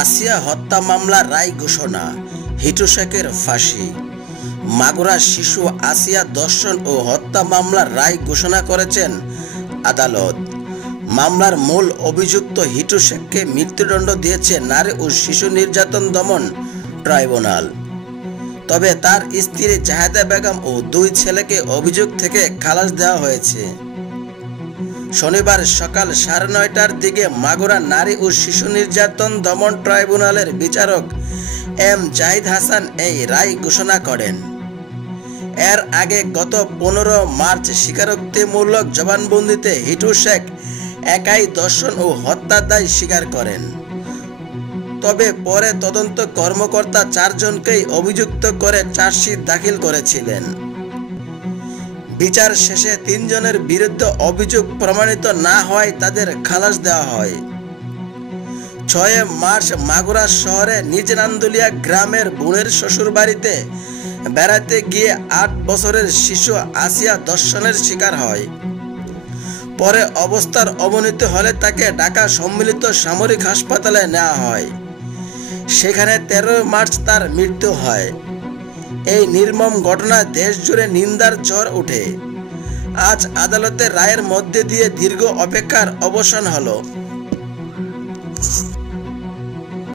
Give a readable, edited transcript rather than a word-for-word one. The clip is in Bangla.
আসিয়া হত্যা মামলার রায় ঘোষণা, হিটু শেখের ফাঁসি। মাগুরা শিশু আসিয়া ধর্ষণ ও হত্যা মামলার রায় ঘোষণা করেছেন আদালত। মামলার মূল অভিযুক্ত হিটু শেখকে মৃত্যুদণ্ড দিয়েছে নারী ও শিশু নির্যাতন দমন ট্রাইব্যুনাল। তবে তার স্ত্রী জাহেদা বেগম ও 2 ছেলেকে অভিযোগ থেকে খালাস দেওয়া হয়েছে। শনিবার সকাল 9:30টার দিকে মাগুরা নারী ও শিশু নির্যাতন দমন ট্রাইব্যুনালের বিচারক এম জাহিদ হাসান এই রায় ঘোষণা করেন। এর আগে গত 15 মার্চ স্বীকারোক্তিমূলক জবানবন্দিতে হিটু শেখ একাই ধর্ষণ ও হত্যার দায় স্বীকার করেন। তবে পরে তদন্ত কর্মকর্তা 4 জনকেই অভিযুক্ত করে চার্জশিট দাখিল করেছিলেন। বিচার শেষে 3 জনের বিরুদ্ধে অভিযোগ প্রমাণিত না হওয়ায় তাদের খালাস দেওয়া হয়। 6 মার্চ মাগুরা শহরে নিজ নান্দুলিয়া গ্রামের বোনের শ্বশুরবাড়িতে বেড়াতে গিয়ে 8 বছরের শিশু আসিয়া ধর্ষণের শিকার হয়। পরে অবস্থার অবনতি হলে তাকে ঢাকা সম্মিলিত সামরিক হাসপাতালে নেওয়া হয়। সেখানে 13 মার্চ তার মৃত্যু হয়। এই নির্মম ঘটনায় দেশ জুড়ে নিন্দার ঝড় ওঠে। আজ আদালতের রায়ের মধ্যে দিয়ে দীর্ঘ অপেক্ষার অবসান হলো।